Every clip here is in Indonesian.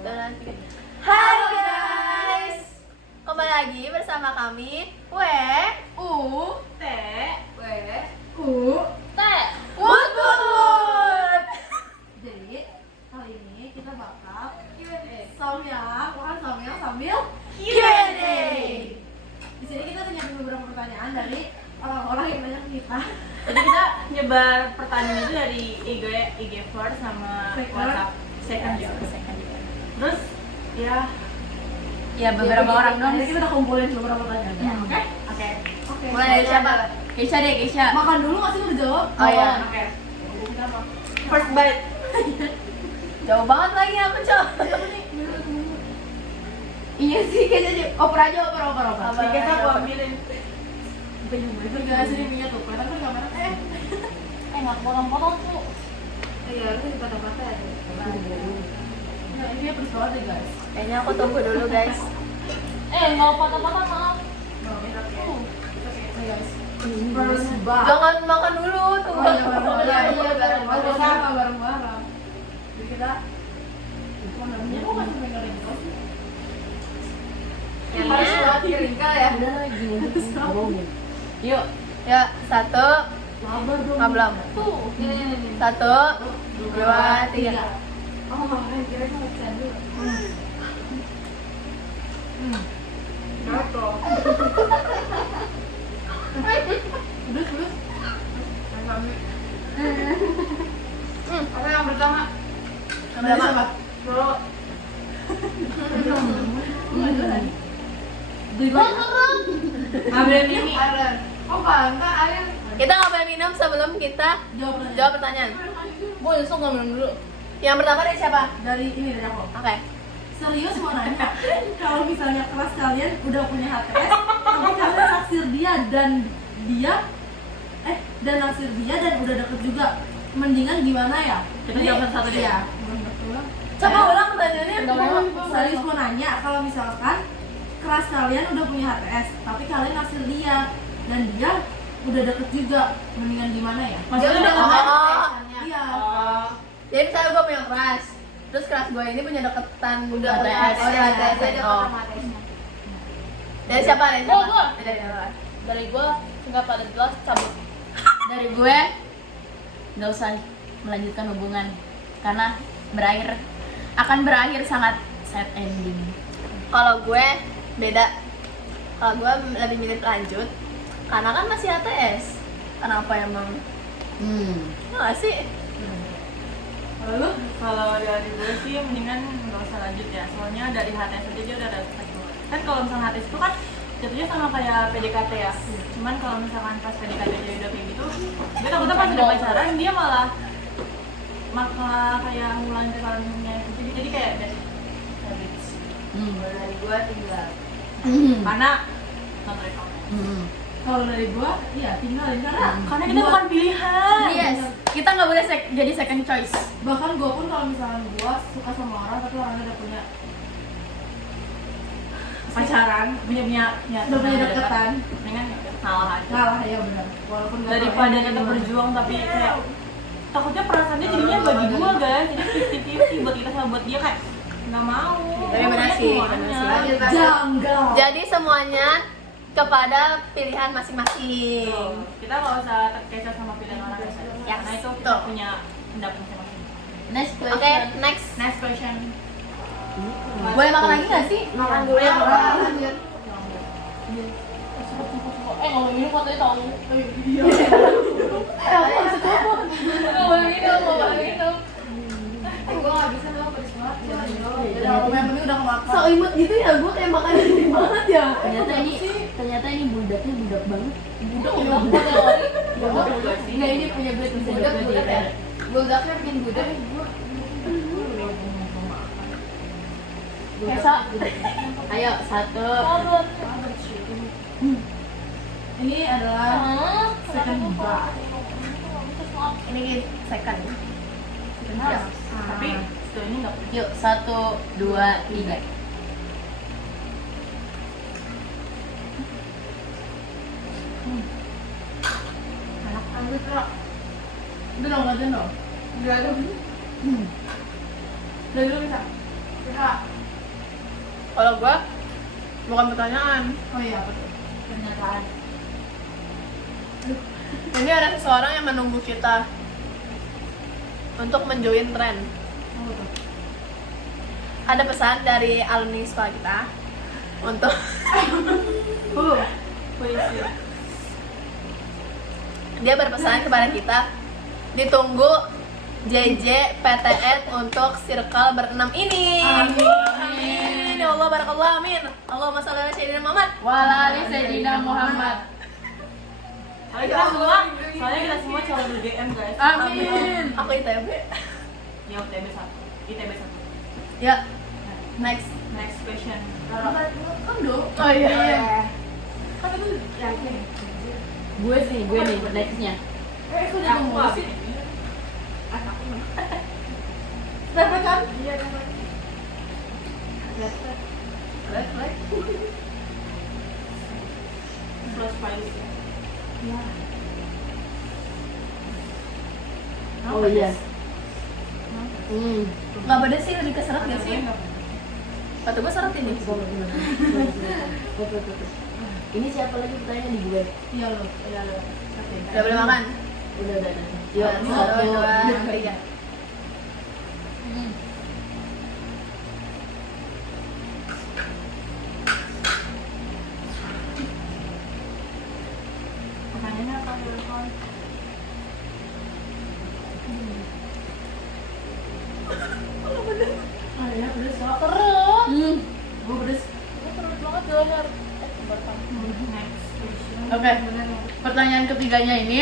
Dan halo guys, kembali lagi bersama kami Wood. Jadi kali ini kita bakal Samyang sambil Q&A. Di sini kita tanya beberapa pertanyaan dari orang-orang yang banyak kita. Jadi kita nyebar pertanyaan itu dari IG first sama Second. WhatsApp second juga. Terus Ya beberapa orang dong. Jadi kita udah kumpulin beberapa pertanyaan. Oke. Oke. Mulai dari siapa? Keisha deh, Keisha. Makan dulu nggak sih udah jawab? Oh iya. Oke. Jadi kita apa? First bite. Jauh banget lagi aku coba. Iya sih, kayaknya di oper aja oper. Dikit aku ambilin. Itu guys, ini minyak tuh. Kelihatan kan kamera? Nggak potong-potong tuh. Iya, harusnya dipotong-potong ya. Nah, ini pedes banget ya guys. Kayaknya aku tunggu dulu guys. Nggak potong-potong maaf. Guys. First bite. Jangan makan dulu, tunggu. Oh, iya, bareng-bareng. Iya, bareng-bareng. Sama bareng-bareng. Jadi kita apa namanya? Kok masih pengen ringkos sih? Harus buat ringkal ya. Yuk. Ya, satu, Sabar dong. belum. Tuh. Satu, dua, tiga. Oh, makanya kira mau pesan dulu. Jatuh. Terus. Apa yang pertama? Pertama. Bro. Ambil ini. Oh, bangga air. Kita nggak boleh minum sebelum kita jawab pertanyaan. Boleh, so nggak minum dulu. Yang pertama dari siapa? Dari ini dari aku. Oke. Serius mau nanya, kalau misalnya kelas kalian udah punya HTS, tapi kalian naksir dia dan naksir dia dan udah deket juga, mendingan gimana ya? Kita jawab satu deh. Ya. Coba ulang pertanyaannya. Serius mau nanya, kalau misalkan kelas kalian udah punya HTS, tapi kalian naksir dia dan dia udah deket juga, mendingan gimana ya? Maksudnya udah kenal. Iya. Jadi misalnya gue punya kelas, terus kelas gue ini punya deketan Udah HTS. oh, Udah HTS iya. aja. Oh. Dari siapa? Dari siapa? Gua. Dari siapa? Dari gua nggak pada jelas cabut. Dari gue nggak usah melanjutkan hubungan karena akan berakhir sangat sad ending. Kalau gue beda. Kalau gue lebih milih lanjut, karena kan masih HTS. Kenapa emang? Nggak sih? Lalu? Kalau dari gue sih mendingan nggak usah lanjut ya. Soalnya dari HTS aja dia udah ada keteguhan. Kan kalau misalnya HTS itu kan jatuhnya sama kayak PDKT ya. Cuman kalau misalkan pas PDKT aja udah kayak gitu, gue takutnya pas udah pacaran dia malah kayak ngulangin kesalahannya itu. Jadi kayak bad habits. Dari gue tinggal. Karena not recommend. Kalau dari gua, iya tinggalin Karena kita bukan pilihan. Yes, kita nggak boleh jadi second choice. bahkan gua pun kalau misalnya gua suka sama orang tapi orangnya udah punya Pacaran, punya udah punya deketan, dengan salah aja. ngalah ya benar. Walaupun nggak tahu Daripada endingnya kita gimana. berjuang tapi kayak takutnya perasaannya jadinya bagi dua guys, jadi 50-50 buat kita sama buat dia kayak nggak mau. Tapi benar sih, Semuanya. benar sih. Janggal. Jadi semuanya kepada pilihan masing-masing. Tuh, kita nggak usah terkecoh sama pilihan orang lain. Yes, Karena itu kita betul. punya pendapat masing-masing. Next Oke, question. next. Next question. Boleh makan lagi nggak sih? Makan dulu ya, makan. Nggak mau minum katanya tahu. Nggak boleh minum. Gua nggak bisa dong, pedes banget. Udah yang penting udah kemakan. So imut gitu ya, gue kayak makan ini banget ya. Ternyata ini budaknya budak banget. Budak Enggak, ini punya gue bisa Budak ya. Budaknya bikin budak. Biasa. Ayo, satu. Ini adalah second bite. Ini second. Ya, tapi sejauh ini nggak punya. Yuk, 1, 2, 3. Ambil kak. Udah dong, nggak dong. Nggak ada. Dari dulu bisa. Kak. Kalau gua bukan pertanyaan. Oh iya, betul. Pernyataan. Ini ada seseorang yang menunggu kita untuk menjoin tren. Oh, betul. Ada pesan dari alumni sekolah kita untuk Puisi. dia berpesan kepada kita ditunggu JJ PTN untuk circle berenam ini. Amin. Ya Allah barakallah amin. Allahumma shalli ala sayyidina Muhammad. Walali Sayyidina Muhammad. Soalnya kita semua calon BGM guys. Amin. Aku ITB. Ya ITB 1. ITB 1. Ya. Next. Next question. Kan dong. Oh iya. Kan itu yakin. Gue nih nextnya. Aku udah Aku ngomong abis sih. ini. Dapat kan? Iya dapat. Red flag. Plus files ya. Oh iya. Nggak beda sih lebih ke seret nggak sih? Kata gue seret ini. Ini siapa lagi pertanyaan di gue? Iya lo. Iya lo. Udah boleh makan. Udah. Yuk, Satu, dua, tiga. Pertanyaannya apa telepon? Ah ya, pedes sok. Perut. Gue pedes. Perut banget dolar. Next question. Oke, pertanyaan ketiganya ini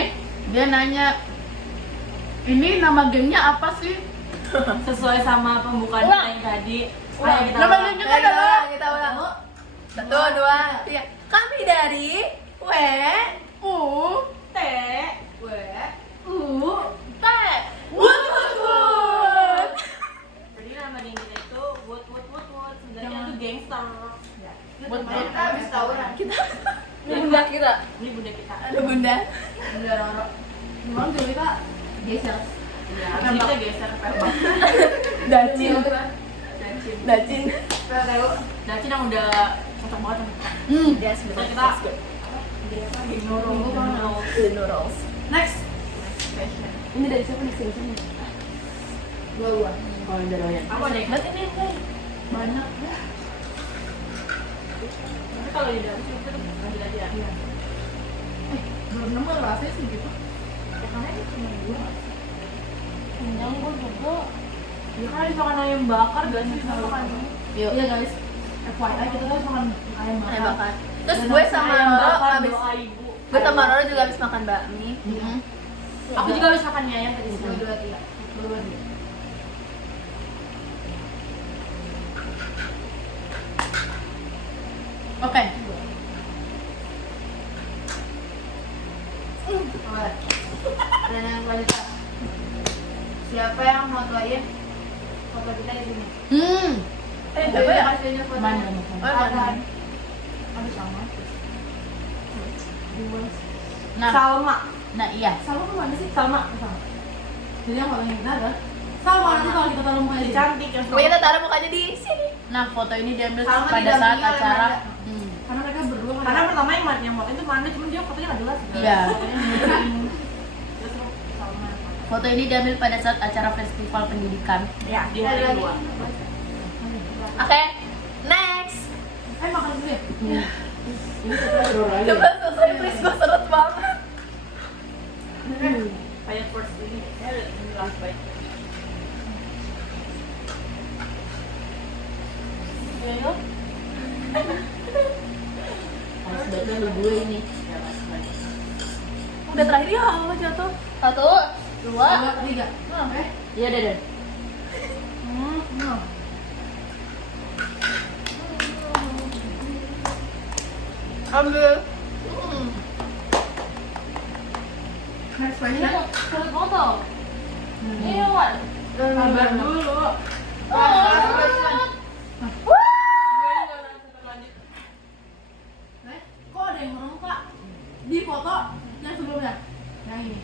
dia nanya, ini nama gamenya apa sih? Sesuai sama pembukaan Ulang. kita yang tadi. Ulang. Ayo kita Nama ulang. gamenya Kita adalah ulang, kita ulang. Satu, dua, tiga. Kami dari W U T. W U. T. Wood Wood Wood. Jadi nama geng kita itu Wood. Sebenarnya itu gangster. Wood Wood. Kita habis tawuran. Kita. Ini bunda kita. Ini bunda kita. Ada bunda. Enggak Roro. Gimana juga kita geser. Ya, abis ini kita geser perbak. Dacin. Dacin. Dacin yang udah cocok banget sama kita. Yes, Terus betul. kita That's good. geng Nurul. The noodles. Next. Fashion. Ini dari siapa nih sini? Gua. Oh, dari Oyan. Apa deh? Berarti ini Banyak. Tapi kalau di dalam itu lanjut aja. Iya. Belum nemu rasanya sih gitu. Ya karena ini cuma dua. kenyang gue juga. Ya kan makan ayam bakar gak sih sama makan. Yuk. Iya guys. FYI kita tuh makan ayam bakar. Ayam bakar. Terus gue sama ayam Roro bakar habis doa ibu. gue sama Roro juga habis makan bakmi. Aku juga habis makan mie ayam tadi siang. Dua tiga. Dua tiga. Oke, Dan yang selanjutnya. Siapa yang mau tuain foto kita di sini? Siapa ya? Kasih aja foto. Mana? Ada sama. nah, Salma. nah iya. Sama kemana sih? Salma. Jadi yang paling kita ada. Sama nanti kalau kita taruh mukanya Si di cantik yang Pokoknya kita taruh mukanya di sini. Nah, foto ini diambil Sama pada didampingi saat oleh acara. Manda. Karena mereka berdua kan. Karena pertama yang makan itu Manda, cuma dia fotonya nggak jelas. Iya. Terus Salma. Foto ini diambil pada saat acara festival pendidikan. Ya, di hari kedua. Oke. Next. Makan dulu ya. Coba selesai please, gue seret banget. Kayak first ini, ini last bite. Ayo. Pas banget lu gue ini. Udah terakhir ya, Allah jatuh. Satu, dua. Dua, tiga. Iya, Dede. Ambil. Next Ini question. seret banget tau. Iya, Wan. Sabar dulu. Kok ada yang merem kak? Di foto yang sebelumnya. Yang ini.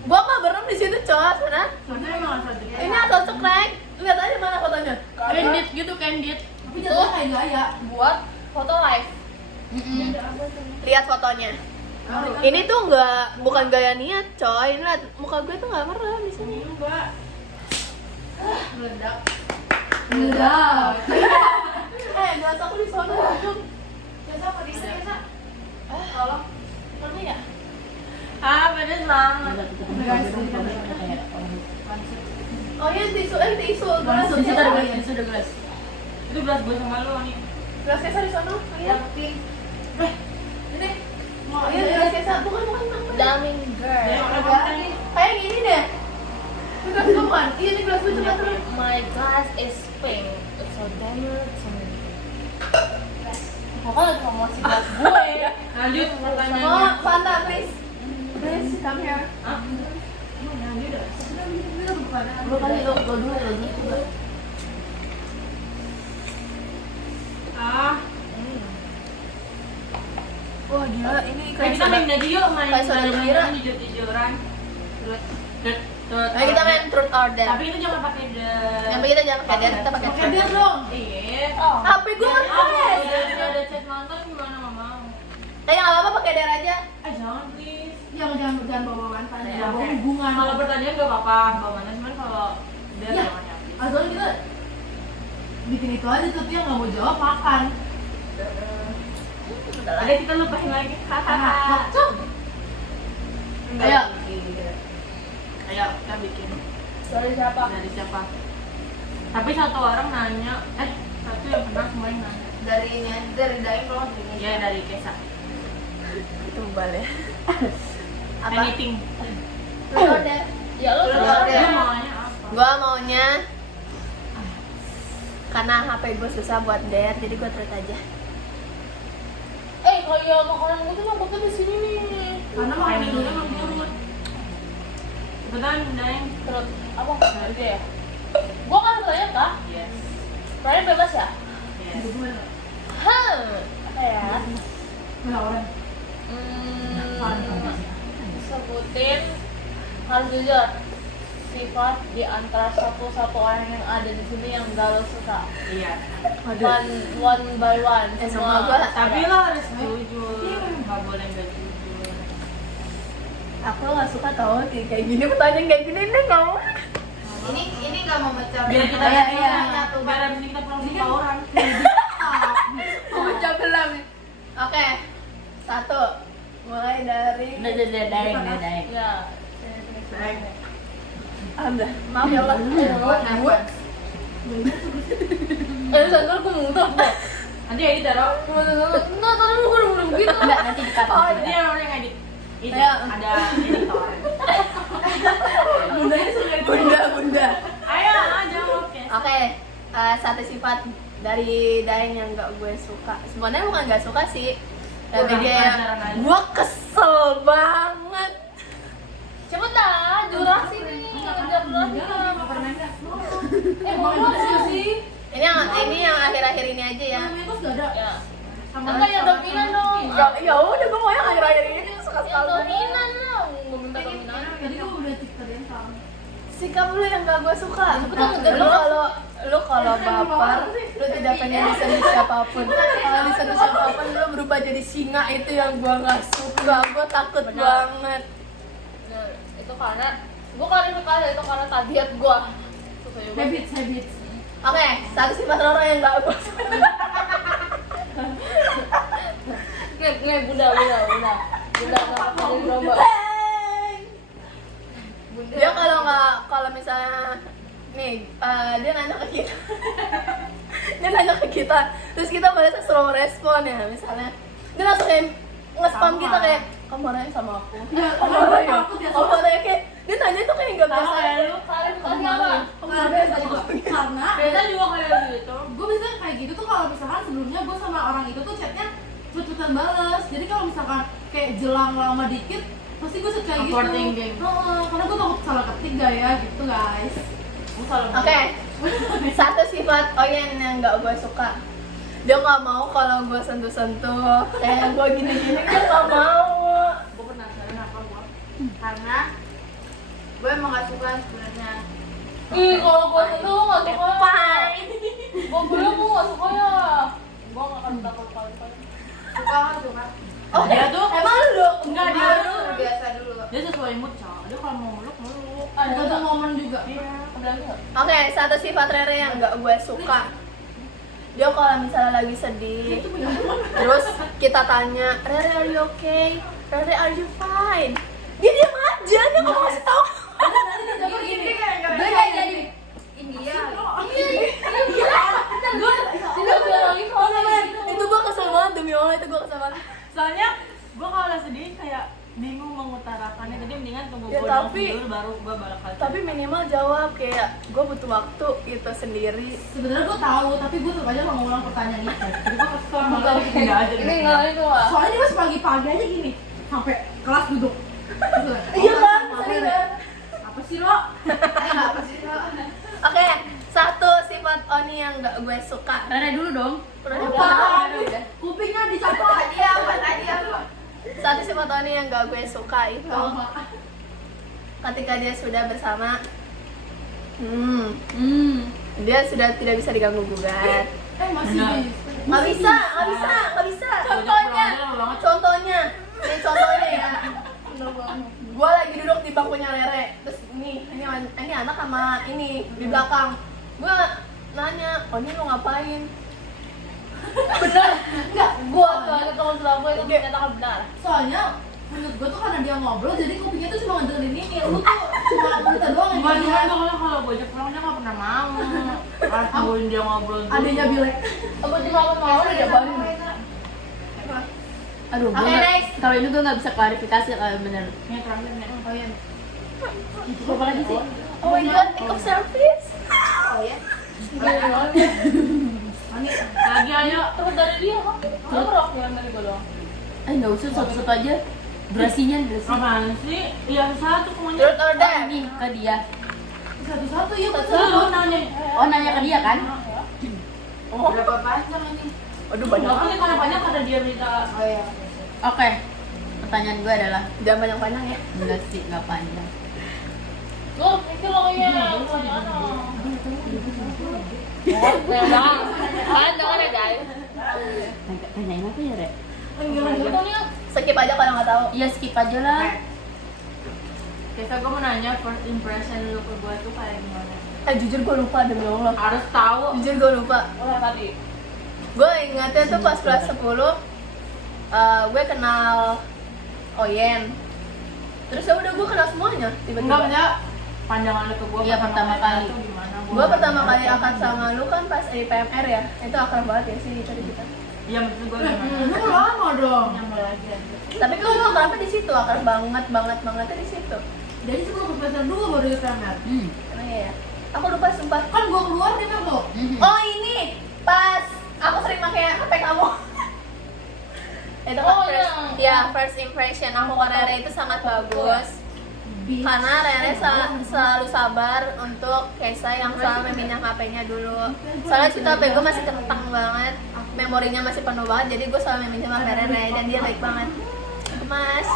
Gua nggak berenang di situ, cowok sana. Soalnya emang asal Ini asal cekrek. Lihat aja mana fotonya. Ini candid gitu, candid. Tapi jatuhnya kayak gaya. buat foto live. Mm-mm. Lihat fotonya. Ini tuh bukan gaya niat, coy. Ini liat, muka gue tuh nggak merem di sini. Enggak. Meledak. Enggak. Gelas aku di sana ujung. Gelas apa di sini, Sa? Tolong. Ngerti nggak? Pedes banget. Oh iya, tisu. Gelas Tisu ada gelas, tisu ada gelas. Itu gelas gue sama lo nih. Gelas Kesa di sana. Iya. Ini. Oh iya, gelas Kesa. Bukan. Daming girl. Ya, udah Enggak. banget nih. Kayak gini deh. Ini gelas gue bukan? Iya, ini gelas gue cuma terus. My glass is pink. It's so damn Pokoknya lagi promosi gelas gue. Lanjut Oh, pertanyaannya. Fanta, please. Please, come here. Hah? Mana dia udah? Lu kali lo dulu juga. Wah, gila. Ini Kayak kita main jadi yuk, main Kayak saudara Mira. jujur-jujuran. Nah, kita main truth or dare. Tapi itu jangan pakai Yang kita jangan pakai dare, kita pakai Pakai truth. dia dong. Iya. HP gue kan fresh. Udah ada chat mantan gimana mama? Nggak apa-apa, pakai dare aja. Jangan please. Jangan bawa mantan, Ya, bawa oke. hubungan. Kalau pertanyaan gak apa-apa, bawa mana cuman kalau dia Ya. jangan nyapis. Asal kita bikin itu aja tapi yang nggak mau jawab makan. Ada kita lupain lagi. Hahaha. Cok. Ayo. Ayo kita bikin. Dari siapa? Dari siapa? Tapi satu orang nanya, satu yang pernah semuanya nanya. Dari Daeng kalau dari Ya dari Kesa. itu balik. Apa? Anything. Truth or dare? Ya lo Truth or Dia dare? maunya apa? Gua maunya karena HP gue susah buat dare, jadi gue truth aja. kayak makanan gue tuh nambahnya di sini nih. Karena makanan dulu emang buruk. Kebetulan Daeng. Terus apa? Gitu ya. Gua kan bertanya kak. Yes. Berani bebas ya? Yes. Apa ya? Nggak orang. Sebutin harus jujur sifat di antara satu orang yang ada di sini yang gak lo suka. Iya. One by one. Sama gua. Tapi lo harus jujur. Nggak boleh nggak jujur. Aku nggak suka tau kayak gini, pertanyaan kayak gini nih nggak mau. Ini nggak mau baca. Biar kita Iya. biar abis ini kita pulang sama orang. Aku baca belum. Oke, 1 mulai dari Daeng. Ya. Alhamdulillah. Maaf ya Allah. Sandal gue muntah. Nanti edit taruh. Enggak, tadi lu udah begitu. Enggak, nanti di-cut. Oh, Nanti yang orang edit. Ini Ayo. ada editor. Bunda. Ayo, jawab ya. Oke, satu sifat dari Daeng yang gak gue suka. Sebenarnya bukan gak suka sih, tapi Kurang dia pelajaran aja. gue kesel banget. Cepet dah, jurang sini. Ngejar lagi. Mau sih? Ini yang akhir-akhir ini aja ya. Itu nggak ada. Ya. Sama Enggak yang dominan dong. Ya udah, gue mau yang akhir-akhir ini suka Yang sekali. dominan dong. Gue minta dominan. Tadi gue udah cerita dia sama. Sikap lu yang gak gue suka. Cepetan, ngejar Lu kalau baper, lu tidak pengen disentuh siapapun. Kalau disentuh siapapun, lu berubah jadi singa, itu yang gue gak suka. Gue takut banget. Nah, itu karena gue klarifikasi itu karena tabiat gue. Suka juga. Habits. Oke, satu sifat orang yang gak gue suka. Bunda nggak pakai gerobak. Dia kalau misalnya nih dia nanya ke kita. Dia nanya ke kita, terus kita balasnya slow respon ya, misalnya dia langsung kayak nge-spam kita kayak kamu marahnya sama aku. Kamu marahnya kayak dia nanya tuh kayak nggak biasa. Klarifikasi apa? Karena Kita juga kayak gitu. gue biasanya kayak gitu tuh kalau misalkan sebelumnya gue sama orang itu tuh chatnya cepet-cepetan bales. Jadi kalau misalkan kayak jelang lama dikit pasti gue suka kayak gitu. Overthinking. Karena gue takut salah ketik gak ya gitu guys. Oke, satu sifat Oyen yang nggak gue suka. Dia nggak mau kalau gue sentuh-sentuh, kayak gue gini-gini, dia nggak mau. Gue penasaran apa gue. Karena gue emang gak suka sebenarnya. Kalau gue tuh nggak suka. Gua bilang gua nggak suka ya. Gua nggak akan takut kali-kali. Suka. Oh, Dia tuh- emang lu dong? Enggak, dia tuh Biasa dulu. dia sesuai mood, Cak. Dia kalau mau meluk. Tergantung momen juga. Iya. Ada lagi nggak? Oke, satu sifat Rere yang nggak gue suka. Dia kalau misalnya lagi sedih, terus kita tanya, Rere are you okay? Rere are you fine? Dia diam aja, dia nggak mau kasih tahu. Gue kayak jadi India. Tidak bilang lagi kalau Itu gue kesel banget demi Allah, itu gue kesel banget. Soalnya gue kalau sedih kayak bingung mengutarakannya, jadi mendingan tunggu Ya, gue tapi- dulu baru gue bakal Tapi minimal jawab kayak gue butuh waktu gitu sendiri. Sebenarnya gue tahu, tapi gue tetap aja mengulang pertanyaan itu. Jadi gue kesel Enggak banget. enggak aja. ini nggak itu nggak. Soalnya dia masih pagi-pagi aja gini, sampai kelas duduk. Iya kan, Sama sering Rere. kan? Apa sih lo? Apa sih lo? Oke, satu sifat Oni yang nggak gue suka. Rere dulu dong. Apa? Kupingnya dicopot. Tadi apa? Satu sifat Oni yang nggak gue suka itu ketika dia sudah bersama, dia sudah tidak bisa diganggu gugat. Masih Benar. Nggak bisa. Contohnya, ini contohnya ya. Gue lagi duduk di bangkunya Rere, terus ini anak sama ini di belakang. Gue nanya, Oni lu ngapain? Bener? Enggak, Gua ke teman sebelah gua itu menyatakan benar. Soalnya menurut gue tuh karena dia ngobrol, jadi kupingnya tuh cuma ngedengerin ini. Lu tuh cuma cerita doang yang Bukan dia. kalau gue ajak pulang dia nggak pernah mau. Harus tungguin dia ngobrol dulu. Adanya bilek. Aku cuma mau aja baru. Aduh, Oke, next. kalau ini gue nggak bisa klarifikasi kalau bener. Ini terakhir nih. Oh iya. Apa lagi sih? oh my god, take off service. Lagi ayo. Terus dari dia kan? Lu rok yang dari gua doang. Nggak usah satu-satu aja. Durasinya. Apaan sih? Yang satu semuanya. Truth or Oh, dare? ini ke dia. Satu-satu ya. Lu nanya. Oh, nanya ke dia kan? Berapa panjang ini? Aduh, Enggak banyak. kan karena banyak kata dia minta. Oh iya. Oke. Pertanyaan gue adalah Jangan banyak-banyak ya. enggak sih, enggak panjang. Lu itu makanya pertanyaan. Memang. Kalian dengar ya guys. Tanyain apa ya, Rek? Betulnya Skip aja kalau nggak tahu. Iya, skip aja lah. Biasa gue mau nanya first impression lu ke gue tuh kayak gimana? Jujur gue lupa demi Allah. Harus tahu. Jujur gue lupa. udah tadi. Gue ingatnya tuh pas kelas 10 gue kenal Oyen. Terus ya udah gue kenal semuanya tiba-tiba. Enggak, pandangan lu ke gue Iya, pertama kali. gimana? Gue pertama kali akan sama lu kan pas IPMR ya. Itu akrab banget ya sih tadi kita. Iya, maksud gue gimana? Lu lama dong. Nyambung lagi aja. Tapi kan lu akrabnya di situ, akrab bangetnya di situ. Jadi sebelum semester 2 baru IPMR. Emang iya ya? Aku lupa sumpah. Kan gua keluar dia masuk. Oh ini pas aku sering pakai HP kamu. Itu kan Oh, first, iya. ya first impression aku ke Rere itu sangat bagus. Karena Rere selalu sabar untuk Kesa yang selalu meminjam HP-nya dulu. Soalnya cerita HP gue masih kentang banget, memorinya masih penuh banget, jadi gue selalu meminjam HP Rere dan dia baik banget. Mas.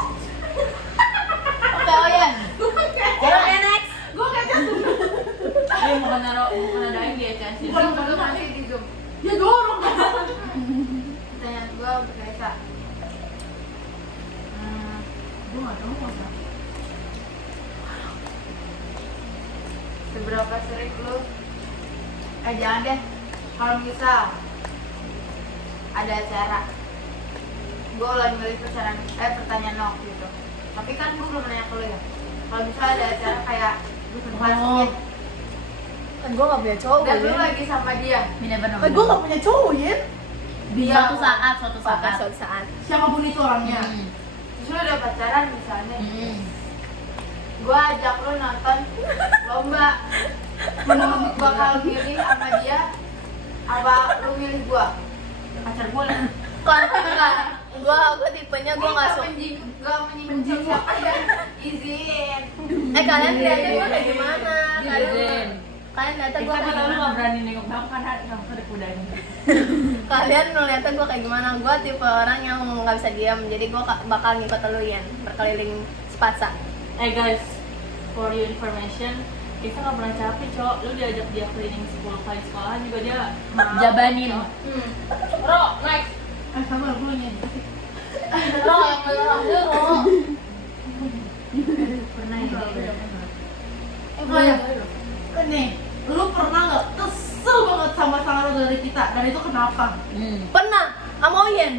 Oke, oh ya. Oke, next. Iya, bukan nadain dia kan sih. Nanti di Zoom. Ya dorong. Pertanyaan gue untuk Kesa. Gua enggak tahu masa. Seberapa sering lu jangan deh, kalau misal ada acara gue ulang balik pertanyaan lo gitu, tapi kan gue belum nanya ke lu ya. Kalau misal ada acara kayak bukan Kan gue gak punya cowok dan lu ya. lagi sama dia, Bener-bener. Kan gue gak punya cowok ya. dia Suatu saat. Suatu saat. Siapapun itu orangnya. terus lu udah pacaran misalnya, Hmm. gue ajak lu nonton lomba, lu bakal milih sama dia apa lu milih gue? Pacar gue lah. Kan enggak. Gue tipenya gue gak suka. Gak menyinggung siapa ya, izin. Kalian lihatnya gue kayak gimana? Izin. Kalian lihatnya gue Kita kayak kalau lu gimana? nggak berani nengok belakang kan sama ada kudanya. Kalian ngeliatnya gue kayak gimana? Gue tipe orang yang nggak bisa diam, jadi gue bakal ngikut lu Yan, berkeliling Spatsa. Guys, for your information, Kisa nggak pernah capek, Cok. Lu diajak dia keliling 10 kali sekolahan juga dia mau. Jabanin. Ro, next. Sabar gue nyanyi. Ro yang menyerah dia Ro. Pernah ya? Kan nih, lu pernah nggak kesel banget sama saudara dari kita? Dan itu kenapa? Pernah sama Oyen.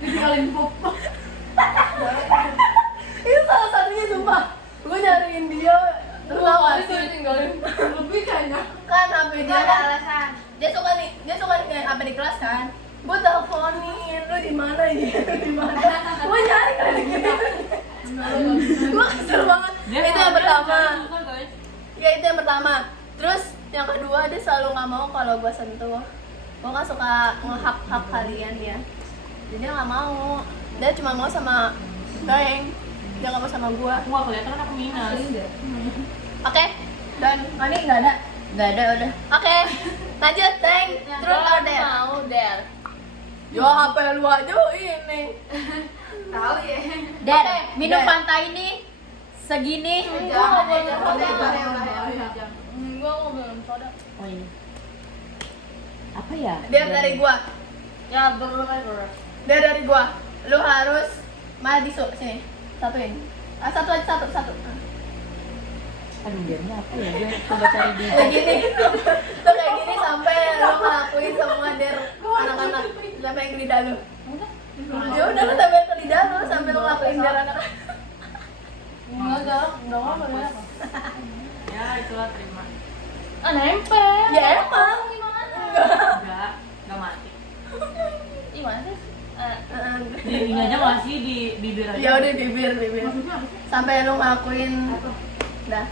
Ditinggalin papa. Itu salah satunya sumpah. Gue nyariin dia terus tau gak sih? Lebih kayaknya. Kan HP Itu dia ada alasan. dia suka nih kayak HP di kelas kan. Gue teleponin lu di mana ya? Di mana? Gue nyari kan gitu. Gue kesel banget. Itu yang pertama. Ya itu yang pertama. Terus yang kedua dia selalu nggak mau kalau gue sentuh. Gue nggak suka ngehak kalian ya. Jadi dia nggak mau. Dia cuma mau sama Daeng. Dia nggak mau sama gue. Wah, kelihatan aku minus. Oke. Dan Ani nggak ada. Nggak ada udah. Oke. Lanjut Daeng. Truth or dare? Mau Del. Yo HP lu aja ini. Tahu ya. Der, Oke, minum Der. Fanta ini segini. Jangan boleh, ya, boleh. jangan. Gua mau minum soda. Oh ini. Apa ya? Dia dari gua. Ya, bener. Dia dari gua. Lu harus mandi sini. Satuin. Satu aja satu. Aduh, dia apa ya? Dia coba cari di. Kayak gini. Tuh kayak gini sampai lu ngelakuin semua der anak-anak sampai yang ke lidah lu. Ya udah lu sampai ke lidah lu sampai lu ngelakuin der anak-anak. Enggak boleh. Ya, itulah terima. Ah, nempel. Ya emang. Enggak mati. Gimana sih? Di ini aja masih di bibir aja. Ya udah bibir. Sampai lu ngelakuin dah.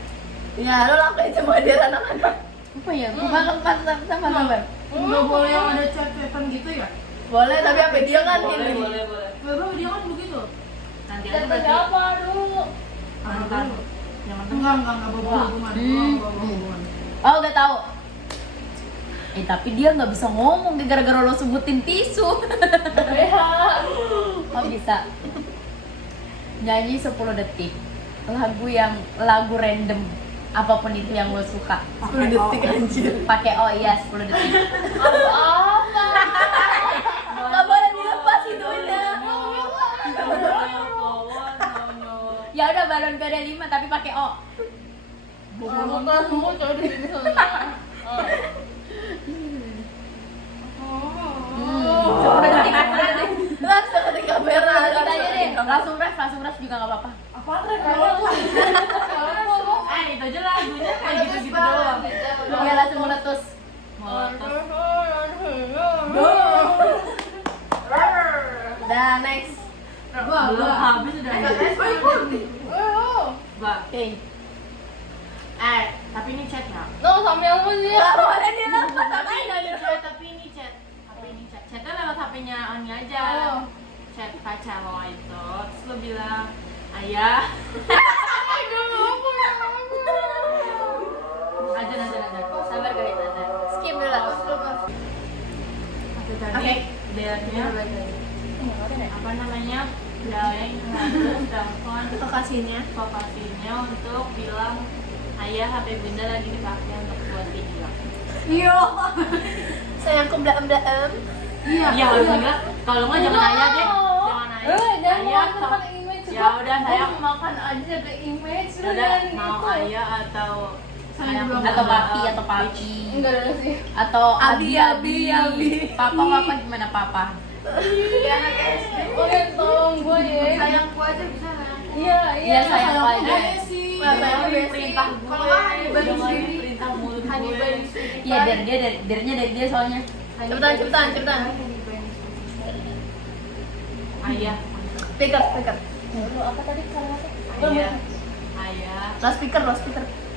Ya lu lakuin semua der anak-anak. Apa ya? Makan sama. Nggak boleh yang ada chat-chatan gitu ya? Boleh tapi HP dia kan Boleh, ini. boleh. Baru dia kan begitu. Nanti aja Dan berarti. siapa dulu? Mantan. Jangan Enggak bawa hubungan. Oh, udah tahu. Tapi dia nggak bisa ngomong gara-gara lo sebutin tisu. Oh bisa. Nyanyi 10 detik. Lagu random apapun itu yang lo suka. 10 detik anjir. Pakai oh iya 10 detik. Apa? Enggak boleh dilepas hidungnya. Ya udah balon gak ada 5 tapi pakai o. Aku kan semua cowok di sini sana. 10 detik. Langsung ke kamera. Kita aja deh. Langsung ref juga nggak apa-apa. Apaan Rek? Kalau Itu aja lagunya kayak gitu-gitu doang. Ya langsung meletus. Meletus. Udah next. Belum habis udah. Bah. Oke. Tapi ini chat nggak? No, sama yang lu sih. Enggak boleh dilepas. Tapi ini chat. Chatnya lewat HP-nya Oni aja. Chat pacar lo itu. Terus lo bilang, ayah. Aja. Sabar guys, aja. Skip dulu. Tadi dia apa namanya? Daeng harus telepon Lokasinya. papasinya untuk bilang ayah HP bunda lagi dipakai untuk buat video. Iya. Sayangku blaem. Iya. Iya harus bilang kalau nggak jangan ayah deh, jangan ayah. Jangan Ayah makan image. ya udah saya makan aja ke image. udah mau ayah atau sayang Atau papi. Enggak ada sih. Atau Abi. Papa gimana papa? Dia anak SD. Oke, tolong gue ya. Sayangku aja bisa kan? Iya. Iya sayang aja. Bapaknya perintah gue, Kalau nggak Hannibal jangan Sweetie. perintah mulut Hannibal gue. Sweetie. Iya dernya dari dia soalnya. Cepetan. Ayah, Speaker. Apa tadi kalimatnya? ayah, Speaker.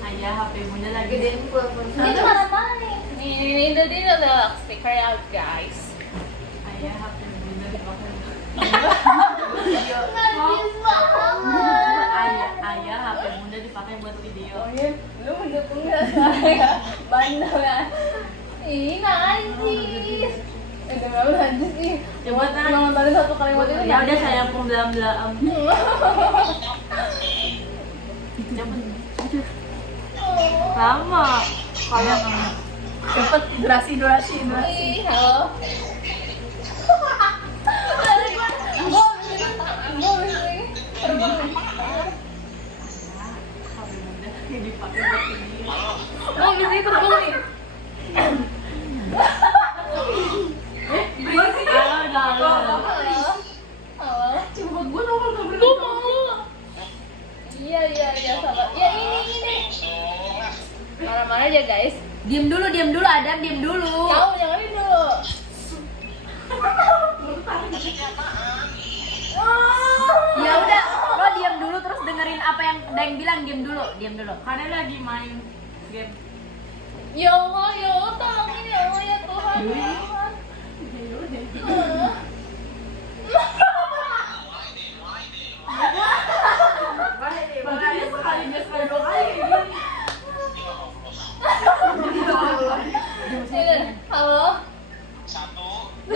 ayah HP bunda lagi. Gedein pulpen. Ini mana nih? Ini ada speaker ya guys. Ayah HP bunda dipakai. Ayah HP bunda dipakai buat video. Lu mendukung gak saya? Bandel ya. Ih, najis. Kenapa najis sih? Coba Cuma nontonin satu kalimat itu. Ya udah saya pun belam. Cepet. Lama. Cepet, durasi. Ih, halo. Gue ini terbang nih. Dipakai buat ini. Gue abis ini terbang nih. Halo. Halo. Coba gue nongol gak Gue mau. Iya, sabar. Ya ini. Mana-mana aja guys. Diam dulu Adam, diam dulu. Kau jangan ini dulu. Ya udah, lo diam dulu terus dengerin apa yang Dang bilang, diam dulu. Karena lagi main game. Ya Allah, tolongin ya Allah ya Tuhan. makanya sekali dua kali kayak gini. Ini, halo. 1, 2.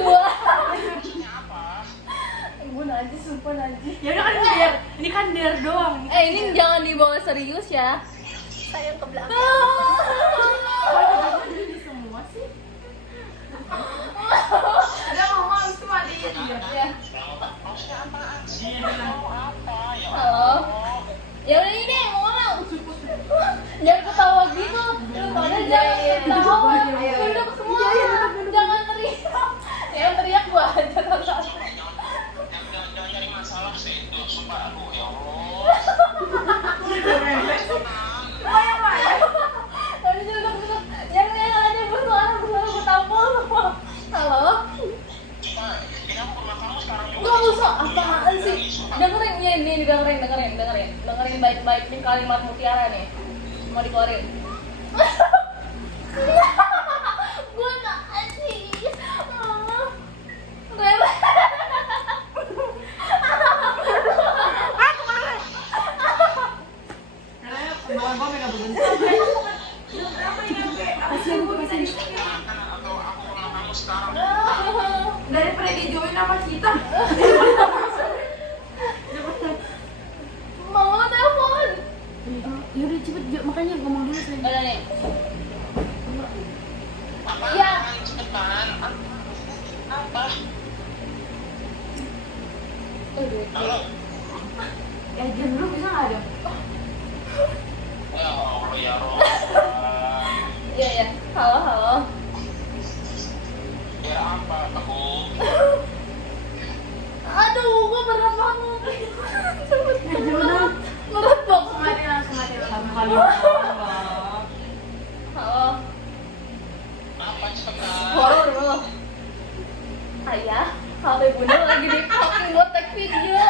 Gue najis, sumpah najis. Ya udah kan dare. Ini kan dare doang. Ini jangan dibawa serius ya. Sayang ke belakang. Jadi semua sih. Udah ngomong habis itu matiin dia. Ya. Dia bilang Halo. Ya udah ini deh, mau ngomong. Jangan ketawa gitu. Lu pada jangan ketawa. Duduk semua. Jangan teriak. Yang teriak gua aja satu-satu. Tadi duduk. Yang aja bersuara bertampol semua. Halo. Gak usah, apaan sih? Dengerin ya ini, dengerin baik-baik nih kalimat mutiara nih. Mau dikeluarin. Gue gak sih. karena pembawaan gue mega berbentuk. Daripada dia join sama kita. Mama telepon. Ya udah cepet, makanya ngomong dulu sih. Udah nih. Iya. Diam dulu bisa nggak ada? Iya. Halo. Aduh, gue berat banget. Berat banget. Langsung mati. Satu kali doang. Halo. Horor lu. Ayah, HP bunda lagi dipakai buat take video.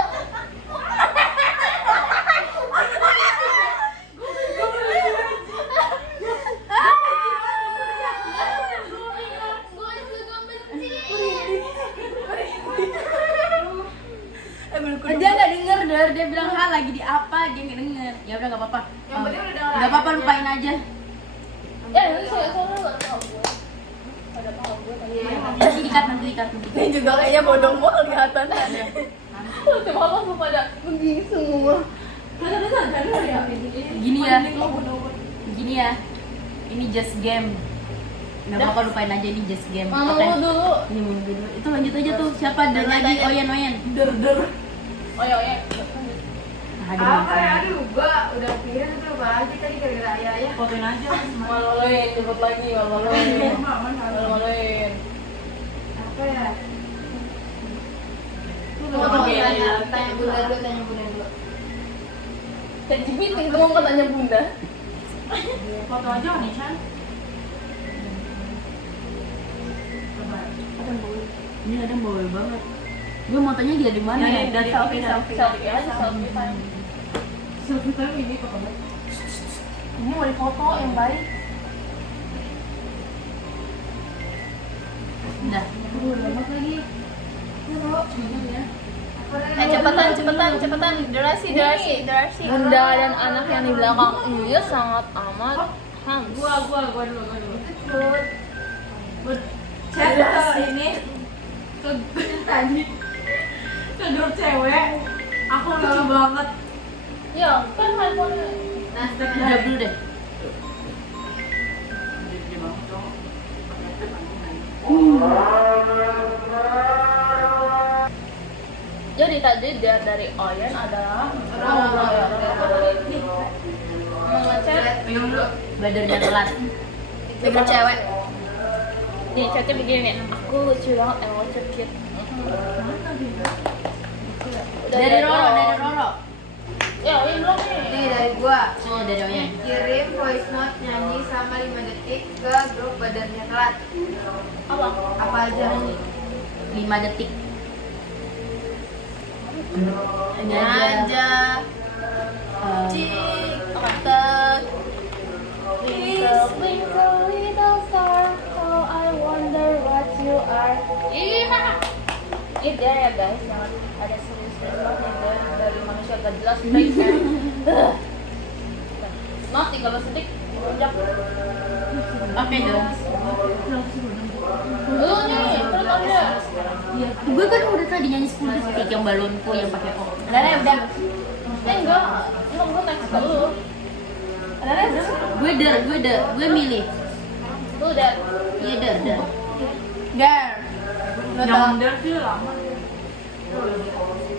Gue juga benci. Dia nggak denger, dia bilang lagi di apa, dia nggak denger. Ya udah nggak apa-apa. Yang penting udah denger Nggak apa-apa, aja. lupain aja. Ya, lu soalnya gak tahu gue. Ada tahu gue tadi. Nanti dikat. Ini juga kayaknya bodong gua kelihatan. Cuma langsung pada begini semua. Gini ya. Ini just game. Nggak apa-apa, lupain aja, ini just game. Mama Oke. lu dulu. Ini mau dulu. Itu lanjut aja tuh. Siapa dan lagi? Oyen. Oh ya. Apa ya? Aduh, gua udah pikirin itu apa aja tadi gara-gara ayah. Fotoin aja. Malu-maluin, cepet lagi, malu-maluin. Malu-maluin. Apa ya? Tanya bunda dulu. Dan Jimmy itu mau katanya bunda. Foto aja nih, Chan. Ini ada bawel banget. Gue mau tanya dia di mana ya? Dari Selfie aja, selfie time. Selfie time ini kok kamu. Ini mau difoto yang baik. Udah. Lama lagi. Cepetan. Durasi. Bunda dan anak yang di belakang ini sangat amat hams. Gua dulu. Chat ke ini ke tadi ke grup cewek. Aku lucu banget. Ya, kan handphone. Udah dulu deh. Jadi tadi dia dari Oyen adalah mengecek Badannya telat. Tiga cewek. nih chatnya begini nih, aku lucu banget emang lucu kid. Dari Roro. Ya ini belum nih. Ini dari gua. Oh, dari Oyen. Kirim voice note nyanyi sama 5 detik ke grup badannya telat. Apa? Apa aja? 5 detik. Ini Aja. Eh, Cik. Twinkle, twinkle, little star, how I wonder what you are. Iya. Ini dia ya guys, yang ada serius banget nih dari manusia gak jelas face Maaf 13 detik, lonjak. Oke dong. Lu nih, terus ada. Gue kan udah tadi nyanyi 10 detik yang balonku yang pakai pop. Udah. Enggak, gue next dulu. Gue milih. Lu udah. Iya, dar. Girl. Lo tau? Jangan der sih lama.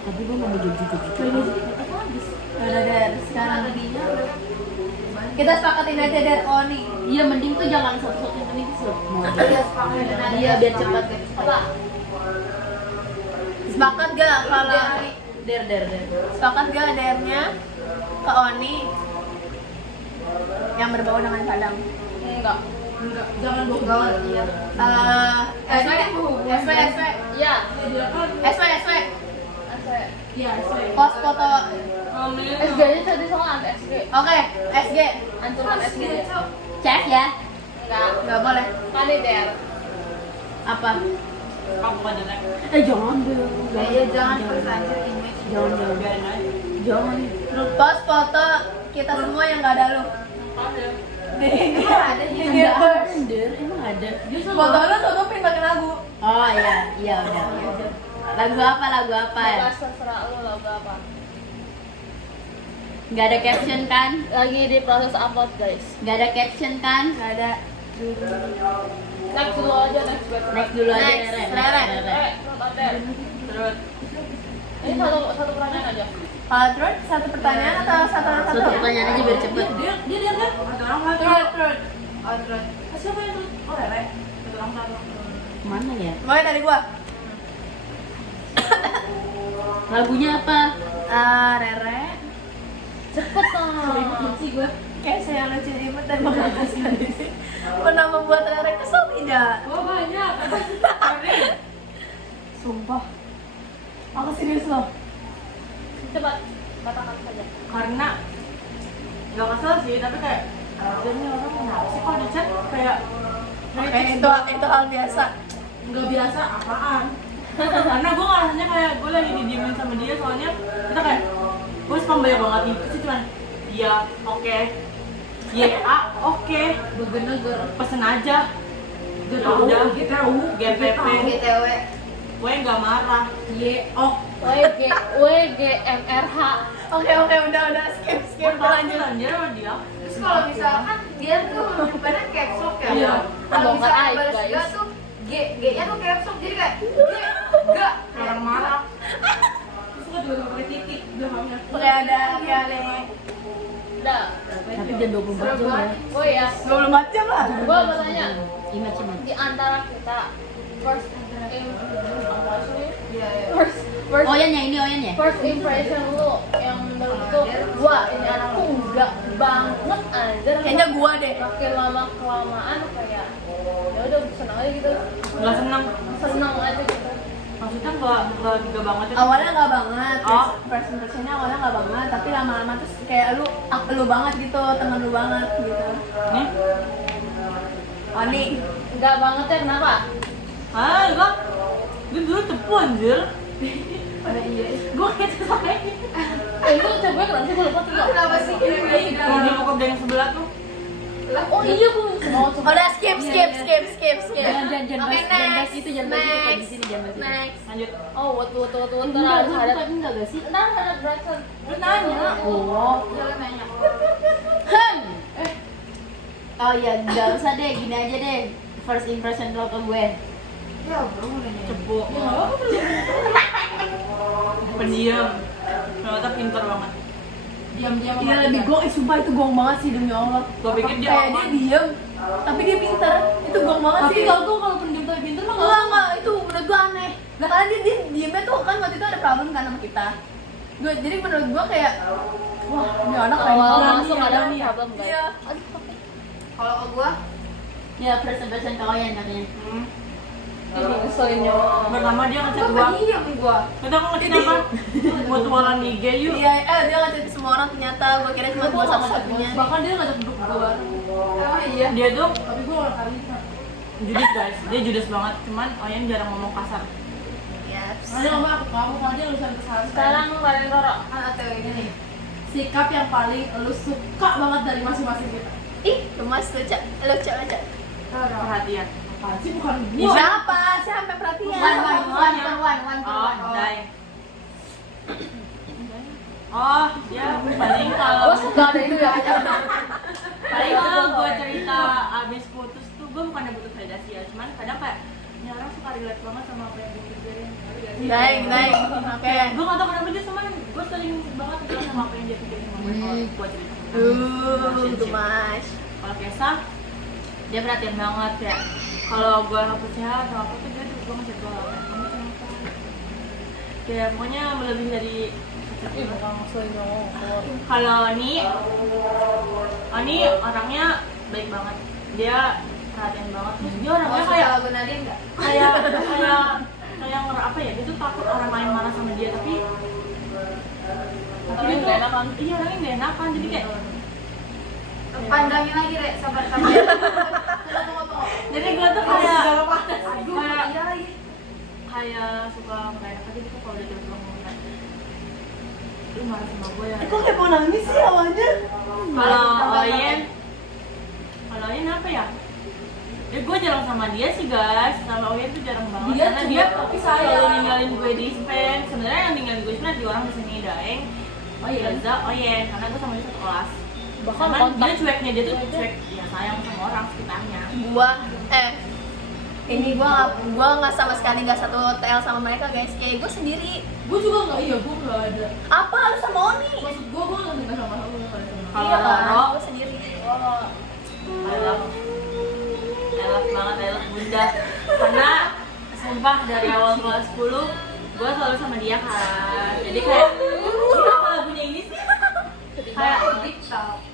Tapi gue mau joget-joget. Udah Der, sekarang kita sepakatin aja Der Oni. Iya, mending tuh jangan satu-satu yang ini semua. Iya, sepakatin aja. Iya, biar cepat. Apa? Sepakat gak kalau Der. sepakat gak Der-nya ke Oni yang berbau dengan Padang? Enggak. Jangan bohong. Gaul, iya. SW. Iya. SW. Iya, saya. Post foto. SG aja tadi soalnya ada SG. Oke, SG. Ancuran SG aja. Cek ya. Enggak. Gak boleh. Kali Der. Apa? Kamu bukan jelek. Jangan dong. Iya, jangan first aja image. Jangan. Biarin aja. Jangan. Post foto kita semua yang gak ada lu. Ada. Emang ada sih. Enggak ada, Der. Emang ada. Foto lu tutupin pakai lagu. Oh iya udah. Lagu apa ya? Bebas terserah lu lagu apa. Nggak ada caption kan? Lagi di proses upload guys. Nggak ada caption kan? Gak ada. Next dulu aja next. Next dulu aja, Next, Rere. Terus ada. Terus Ini satu pertanyaan aja. Kalau terus satu pertanyaan atau satu Satu pertanyaan aja biar cepet. Dia kan? ada orang satu. Terus. Oh, terus. Siapa yang tuh? Oh, Rere. Ada orang satu. Mana ya? Mulai dari gua. Lagunya apa? Rere. Cepet lah. Sih gue. Kayak saya lucu imut dan mengatas sendiri. Pernah membuat Rere kesel tidak? Oh, banyak. Sumpah. Aku serius loh. Cepat katakan saja. Karena nggak kesel sih, tapi kayak ini orang kenapa sih kalau di chat kayak Itu hal biasa. Enggak biasa apaan? karena gue ngerasanya kayak gue lagi didiemin sama dia, soalnya kita kayak gue spam banget nih, terus cuman iya oke ya oke Bener-bener. pesen aja Gue ya tahu, udah gue tahu. GPP GTW. gue nggak marah. Oh, WGMRH. Oke, udah skip lanjut. Lanjut sama dia. Terus kalau misalkan dia tuh depannya caps lock ya. Iya. Kalau Bongkar misalkan aib, balas guys. enggak tuh G-nya tuh caps lock, jadi kayak enggak Orang marah. terus gue juga pakai titik belakangnya. Kayak ada Udah. Tapi jam 24 jam ya. Oh ya. 24 jam lah. Gua mau tanya. Image. Di antara kita first Iya, iya. Oyen ya, ini Oyen ya? first impression lu yang menurut lu wah ini anak tuh enggak banget anjir. Kayaknya gua deh. Makin lama kelamaan kayak ya udah seneng aja gitu, Nggak senang. seneng aja gitu. Maksudnya nggak banget ya. Awalnya nggak banget, Oh. first impressionnya awalnya nggak banget, tapi lama-lama terus kayak lu banget gitu, temen lu banget gitu. Nih. Oni, Enggak banget ya kenapa? Enggak. Dia dulu cepu anjir. Gue kayak selesai. Itu coba kenapa sih gue lupa tuh. Kenapa sih gini-gini? Kalau dia bokap dari yang sebelah tuh. Oh iya gue mau coba. udah skip. Jangan Oke, bahas itu, jangan bahas itu di next. sini, jangan bahas itu. Next. Lanjut. Oh wut Enggak, harus ada. enggak gak sih? Ntar ada Bradson. Lu nanya. Oh. Jangan nanya. Oh ya, nggak usah deh, gini aja deh. First impression lo ke gue. Ya bro udah nyanyi. Cebok. Pendiam. Ternyata pinter banget. Diam-diam Iya lebih gong, sumpah itu gong banget sih demi Allah. Gua pikir dia kayak dia aman. diem, tapi dia pinter. Itu gong banget Tapi sih. kalau gue kalau pendiam tapi pintar mah Enggak, itu menurut gua aneh. Karena dia diemnya tuh kan waktu itu ada problem kan sama kita. Jadi menurut gua kayak, wah ini anak keren Awal banget. masuk ada problem guys. Iya. Kalau ke gua Ya first impression kau yang katanya. Ini ngeselin nyawa. Pertama dia ngechat gua gua. pendiam gua. Kita aku ngechat apa? Buat tualan IG yuk. Iya, dia ngechat ke semua orang ternyata gua kira cuma gua satu-satunya. bahkan dia ngajak duduk gue. Oh iya. Dia tuh Tapi gue orang kali judes guys. Dia judes banget. Cuman Oyen jarang ngomong kasar. Yes. ada ngomong aku kamu kalau dia lulusan kesalahan. Sekarang kalian Roro. Kan atau ini. Sikap yang paling lu suka banget dari masing-masing kita. Ih, gemas lucu, lucu. Perhatian. Apaan sih bukan Iya. gue. Siapa? Siapa yang perhatian? One per Oh, one. Dai. Oh, dia paling Gua kalau suka ada itu ya. paling kalau gue cerita abis putus tuh gue bukannya butuh validasi ya, cuman kadang kayak ini orang suka relate banget sama apa yang gue pikirin. Daeng. Oke. Gue gak tau kenapa dia cuman gue sering banget bilang sama apa yang dia pikirin sama gue kalau gue cerita. Gemas. Kalau Kesa, dia perhatian banget ya. Kalau gue hapus sehat atau apa tuh dia tuh gue ngasih gue kamu kenapa? Kayak pokoknya melebihi dari Ih, bukan ngeselin nyawa. kalau Ani orangnya baik banget. Dia perhatian banget. Terus dia orangnya Mau suka kayak lagu Nadine nggak? kayak apa ya? Dia tuh takut orang lain marah sama dia tapi Orangnya nggak enakan. Iya orangnya nggak enakan jadi kayak Pandangin lagi Rek, sabar. jadi gue tuh kayak Aduh, kayak iya lagi. kayak suka nggak enak aja gitu kalau dia tiba-tiba ngomong kayak lu marah sama gue ya. Kok kayak mau nangis sih awalnya? Kalau Oyen apa ya? Gue jarang sama dia sih guys, sama Oyen tuh jarang banget Dia karena cuek dia tapi selalu sayang. ninggalin gue di spend. Sebenarnya yang ninggalin gue spend di orang di sini Daeng, Reza, Oyen, karena gue sama dia satu kelas. Bahkan Cuman kontak. dia cueknya dia tuh cuek, ya sayang sama orang sekitarnya. Gua nggak sama sekali nggak satu hotel sama mereka guys. Kayak gue sendiri. Gue juga nggak, iya gue nggak ada. Apa lu sama Oni? Maksud gue nggak tinggal sama lu nggak ada. Kalau Iya kan? Roro, Gue sendiri. I love banget, I love Bunda. Karena sumpah dari awal kelas 10 gue selalu sama dia kan. Jadi kayak kenapa lagunya ini sih? Kayak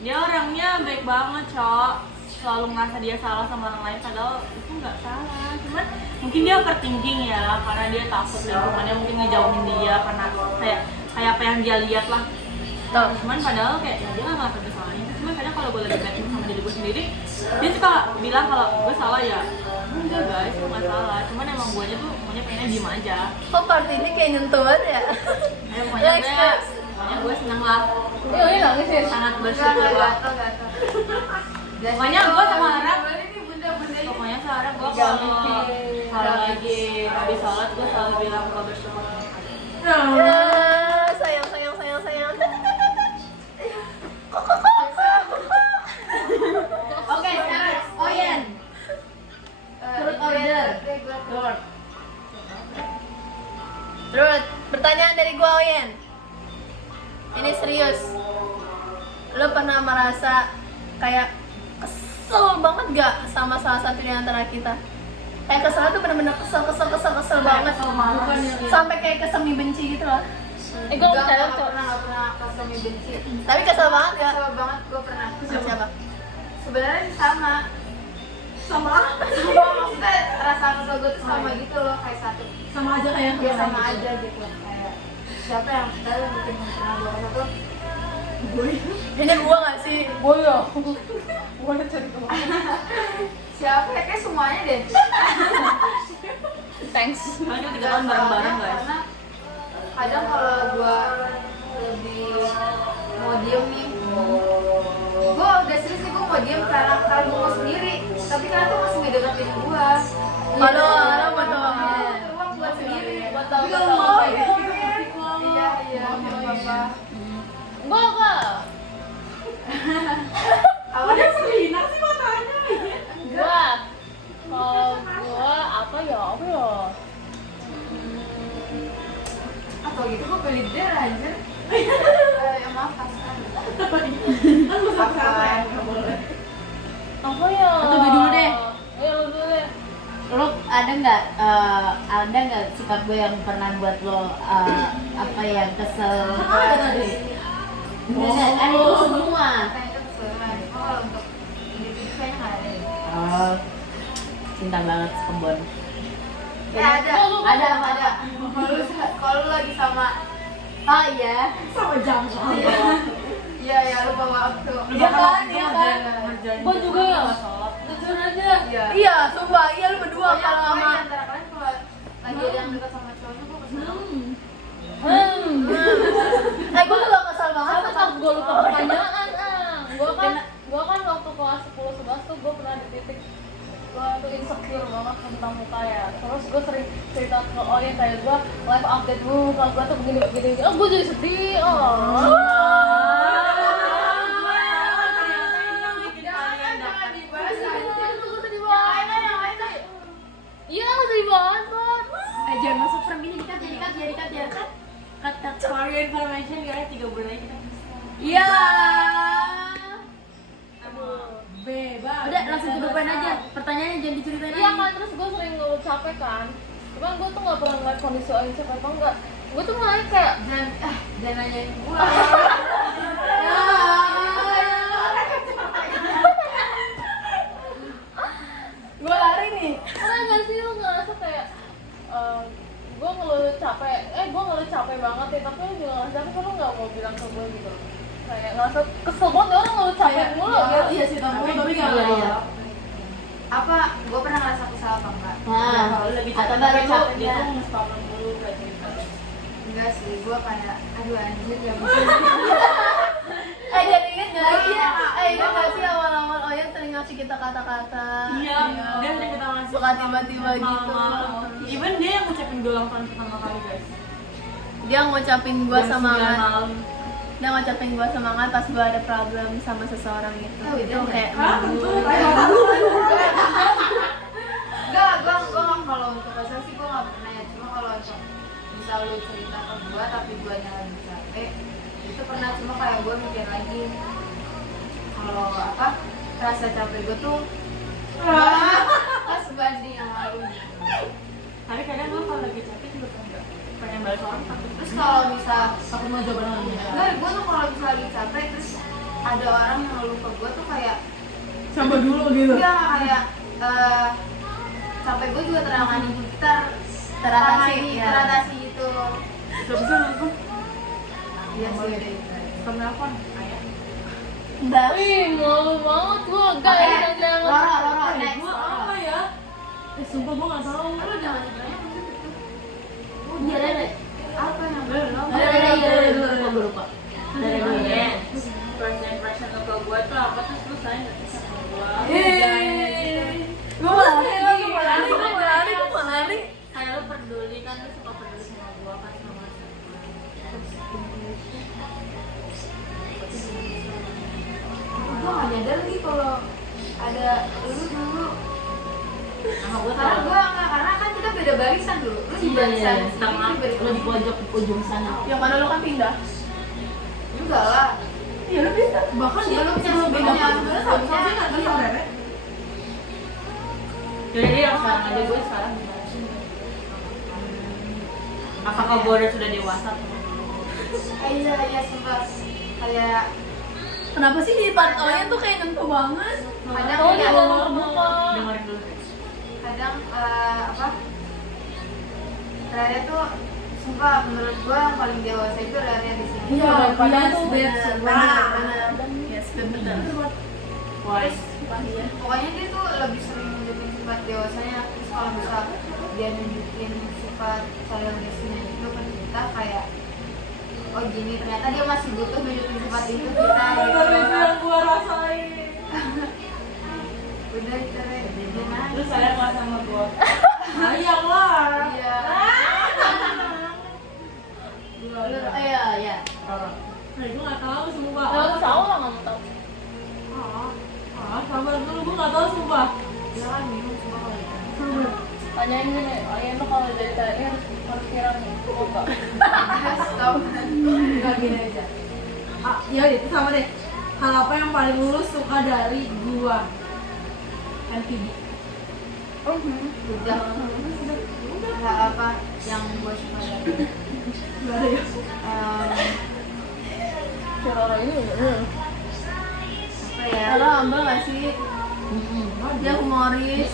dia orangnya baik banget, Cok. Selalu ngerasa dia salah sama orang lain padahal itu nggak salah. Cuman mungkin dia overthinking ya karena dia takut lingkungannya mungkin ngejauhin dia karena kayak apa yang dia lihat lah. Cuman padahal kayak ya dia nggak ngerasa bersalahnya. Cuman kadang kalau gue lagi bad mood sama diri gue sendiri, dia suka bilang kalau gue salah ya. Enggak guys, gue nggak salah. Cuman emang gue aja tuh maunya pengennya diem aja. Kok part ini kayak nyentuh banget ya? Ya pokoknya gue seneng lah. Ini nangis ya. Sangat bersyukur lah. Gatel. Pokoknya gue sama Arab, Ini bunda-bunda ini. pokoknya sekarang gue kalau lagi habis sholat gue selalu bilang gue bersyukur. Ya, sayang. Oke, sekarang Oyen. Turut order. Terus pertanyaan dari gua Oyen. Ini serius. Lo pernah merasa kayak kesel banget gak sama salah satu di antara kita? Kayak kesel tuh bener-bener kesel banget. Bukan yang Sampai kayak kesemi benci gitu loh. Gue nggak percaya Nggak Cok. pernah kesel benci. Tapi kesel banget gak? Kesel banget gue pernah. Sama siapa? Sebenarnya sih sama. sama Maksudnya rasa kesel gue tuh sama gitu loh, kayak satu. sama aja kayak Ya sama aja gitu. Kayak siapa yang tahu bikin pernah gue kesel tuh? Ini gua gak sih? Gue ya. Gue udah cari kemana. Siapa ya? Kayak semuanya deh. Thanks. Karena kita 3 tahun bareng-bareng guys. Karena kadang kalau gue lebih mau diem nih, gue udah serius nih gue mau diem karena gue mau sendiri, tapi kalian tuh masih ngedeketin gue. Halo, betul. Ruang buat sendiri. Betul. Iya, nggak apa-apa. Gue. Awalnya sih sih matanya. Gue. Kalau gue apa ya? gitu gue pilih der anjir. Ya maaf kasar. Kan lu apa ya? Nggak boleh. Apa ya? Atau gue dulu deh. Ayo lu dulu deh. Lo ada nggak sikap gue yang pernah buat lo apa yang kesel? Ada tadi. Ada itu semua. Kayaknya keseluruhan. Cuma kalau untuk individu kayaknya nggak ada. Oh, cinta banget kebon. Ya ada. Ada. Kalau lu lagi sama. Oh iya. Sama jam soalnya. Iya lu bawa waktu. Iya kan, iya kan. Gua juga ya. Jujur aja. Iya. Iya, sumpah, iya lu berdua Pokoknya kalau sama antara kalian kalau lagi ada yang dekat sama cowoknya gue kesel. gue tuh gak kesal banget Aku tak gue lupa pertanyaan, Gua kan waktu kelas 10 11 tuh gue pernah di titik gue tuh insecure banget tentang muka ya. Terus gue sering cerita ke Oyen kayak gue live update muka gue tuh begini. Oh gue jadi sedih. Iya aku sedih banget. Jangan masuk frame ini, dikat ya. Cut. For your information guys, 3 bulan lagi kita bisa. Iya. Bebas. Udah langsung ke depan aja. Pertanyaannya jangan diceritain Iya lagi. kan, terus gue sering ngeluh capek kan. Cuman gue tuh gak pernah ngeliat kondisi Oyen capek apa enggak. Gue tuh ngeliat kayak Jangan nanyain gue. Gue lari nih. pernah gak sih lu ngerasa kayak gue ngeluh capek banget ya, tapi lu juga ngerasa tapi lu gak mau bilang ke gue gitu. Kayak ngerasa kesel banget ya orang ngeluh capek mulu gitu. Iya sih, tapi nggak Iya. Apa? Gue pernah ngerasa kesal apa enggak? Nah, Kalau lagi atau capek nggak tapi capek dia ya? tuh nge-stop dulu kayak cerita. Enggak sih, gue kayak aduh anjir ya bisa. Jadi inget gak sih? Inget gak sih awal-awal Oyen sering ngasih kita kata-kata? Iya, dia sering kita ngasih Suka tiba-tiba gitu. malam-malam. Even dia yang ngucapin gue ulang tahun pertama kali guys. Dia ngucapin gue Jam 9 semangat. malam. Dia ngucapin gue semangat pas gue ada problem sama seseorang itu. Oh, iya, Itu kayak Enggak, gue kalau untuk kesal sih gue nggak pernah ya. Cuma kalau untuk misal lu cerita ke gue tapi gue lagi capek, itu pernah. Cuma kayak gue mikir lagi kalau apa rasa capek gue tuh pas sebanding yang lalu. Tapi kadang gue kalau lagi capek juga pengen balik orang takut. Terus kalau misal Aku mau jawaban lagi. enggak, gue tuh kalau misal lagi capek terus ada orang yang ngeluh ke gue tuh kayak Coba dulu gitu. enggak kayak capek gue juga teratasi gitu. Gak bisa nonton. Iya sih udah itu. Penelpon ayah. enggak. Ih, malu banget gue, gak Oke, enak jangan. Loro next. Gua apa ya? Sumpah gua nggak tahu. Lu jangan ditanya maksudnya gitu. Iya, Rere. Apa yang belum? Rere. Gue lupa. Rere dulu ya. First impression lo ke gue tuh apa tuh lu sayang gak sih sama gue? Gue lari. Kayak lu peduli kan, lu suka peduli sama gue kan sama Gue nggak nyadar lagi kalau ada lu dulu. sama gue Karena gue nggak, karena kan kita beda barisan dulu. Lu di barisan Tengah. Lo di pojok ujung sana. Yang mana lo kan pindah? juga lah. Iya lo pindah. Bahkan dia Sebelumnya, sebelumnya sebelumnya. sama nggak sama Rere. Jadi yang sekarang aja gue sekarang gimana sih? Apakah gue udah sudah dewasa atau belum? Iya sempat kayak Kenapa sih di part Oyen tuh kayak nyentuh banget? kadang Oh, ya, dia ngomong terbuka. Dengerin dulu guys. kadang apa? Rere tuh sumpah menurut gue yang paling dewasa itu Rere di sini. Iya, Daripada yes, tuh that's benar. Yes, benar. Wise. Pokoknya dia tuh lebih sering nunjukin sifat dewasanya. Terus kalau misal dia nunjukin sifat childishnya itu ke kita kayak oh gini, ternyata dia masih butuh nunjukin sifat itu kita gitu. gua rasain. Udah kita dia naik. Lu sayang gak sama gue? Sayang lah. Iya. Iya. Nah, gua nggak tahu sumpah. Gak usah lah, gak mau tau. Sabar dulu, gua nggak tahu sumpah. Dia kan bingung semua kalau gitu. Tanyain nih, Kalian tuh kalau jadi tadi harus kira coba. Enggak gini aja. Ya itu sama deh. Hal apa yang paling lu suka dari gua? NPD. Udah. Hal apa yang gue suka dari Gak ada ya. Kira ini apa ya? Lo humble gak sih? Dia humoris.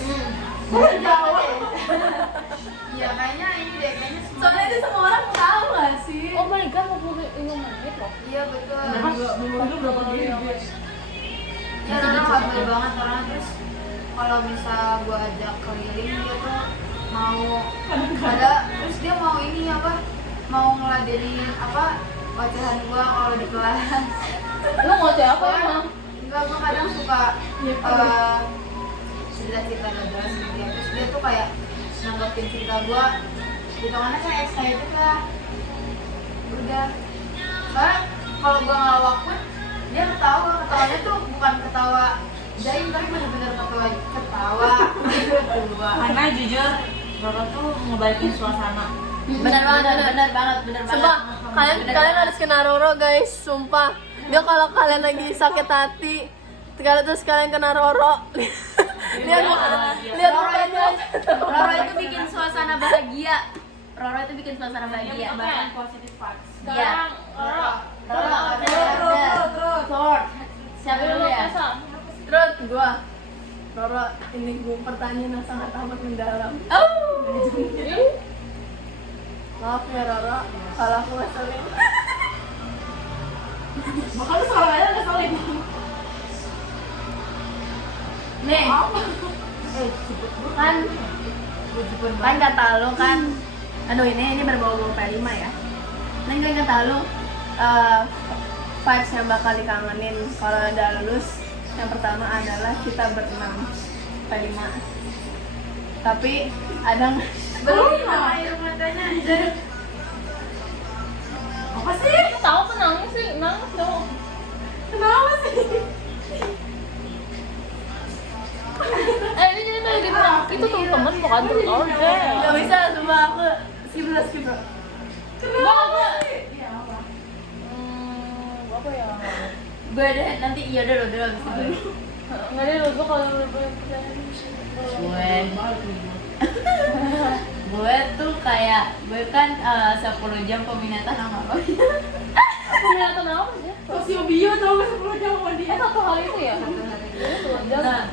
Ya kayaknya ini deh, kayaknya semua. Soalnya itu semua orang tahu gak sih? Oh my god, 45 menit loh. Iya betul. Memang itu berapa gini? Ya orang humble banget orang, terus kalau misal gue ajak keliling dia tuh mau ada, terus dia mau ini apa, mau ngeladenin apa ocehan gue kalau di kelas. Lu ngoceh apa emang? Enggak, gue kadang suka cerita-cerita gak jelas gitu ya. Terus dia tuh kayak nanggepin cerita gue gitu, karena saya excited lah. Udah, soalnya kalau gue ngelawak pun dia ketawanya tuh bukan ketawa jaim, tapi bener-bener ketawa gitu. Karena jujur Roro tuh ngebalikin suasana. Benar banget. Sumpah, kalian harus kena Roro guys, sumpah. Dia kalau kalian lagi sakit hati, terus kalian kena Roro. lihat mukanya. Roro itu bikin suasana bahagia. Bahkan positive vibes. Sekarang Roro. Terus. Siapa dulu ya? Terus gua Roro, ini gua pertanyaan yang sangat amat mendalam. Maaf ya Roro, kalau aku ngeselin. Makanya lu sekarang aja ngeselin. Nih, kan kata lu kan, aduh ini berbau-bau P5 ya. Nih gue kata lu, vibes yang bakal dikangenin kalau udah lulus. Yang pertama adalah kita berenam P5. Tapi ada Air matanya Apa sih? Tahu kan nangis sih, nangis dong. Kenapa sih? Ini jadi tadi bilang itu temen-temen bukan terus order. nggak bisa, coba aku skip bro. Kenapa? Iya apa? Apa ya? Gue deh nanti iya dulu abis itu. Nggak deh, lu kalau lu percaya. Gue tuh kayak gue kan 10 jam peminatan sama lo. Peminatan apa sih? Sosiobio tau gak 10 jam sama dia. Satu hal itu ya? Nah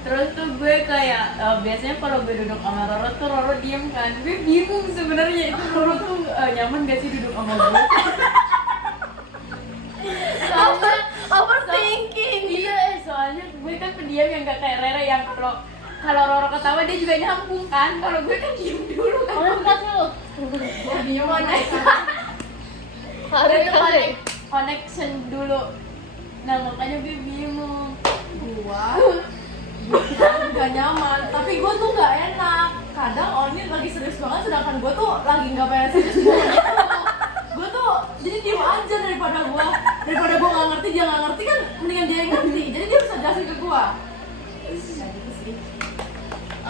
terus tuh gue kayak biasanya kalau gue duduk sama Roro tuh Roro diem kan. Gue bingung sebenarnya itu Roro tuh nyaman gak sih duduk sama gue. Overthinking. Iya, soalnya gue kan pendiam yang gak kayak Rere yang kalau Roro ketawa dia juga nyambung kan. Kalau gue kan diem dulu kan. Kamu kasih lu. Diem mana? Hari hari. Connection dulu. Nah makanya gue bingung. Gua gak nyaman, tapi gue tuh gak enak. Kadang orangnya lagi serius banget, sedangkan gue tuh lagi gak pengen serius banget. Gue tuh jadi diem aja daripada gue gak ngerti, dia gak ngerti kan mendingan dia yang ngerti. Jadi dia bisa jelasin ke gue. Nah gitu sih.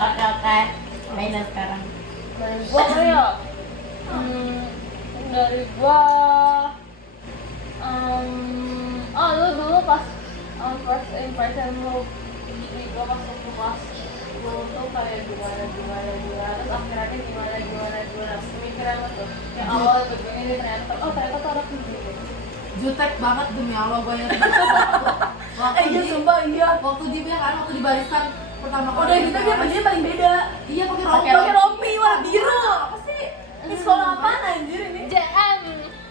Oke. Mainan sekarang. Dari gua apa ya? Dari gua lu dulu pas first impression lu di gua masuk kelas lu tuh kayak gimana terus akhirnya gimana pemikiran lu tuh yang awal begini ternyata tuh ada begini. Jutek banget demi Allah gue yang Iya sumpah iya. waktu dia kan waktu di barisan pertama kali. Udah gitu dia paling beda. Iya pakai Pakai rompi. rompi warna biru. Apa sih? Ini sekolah apaan anjir ini? JM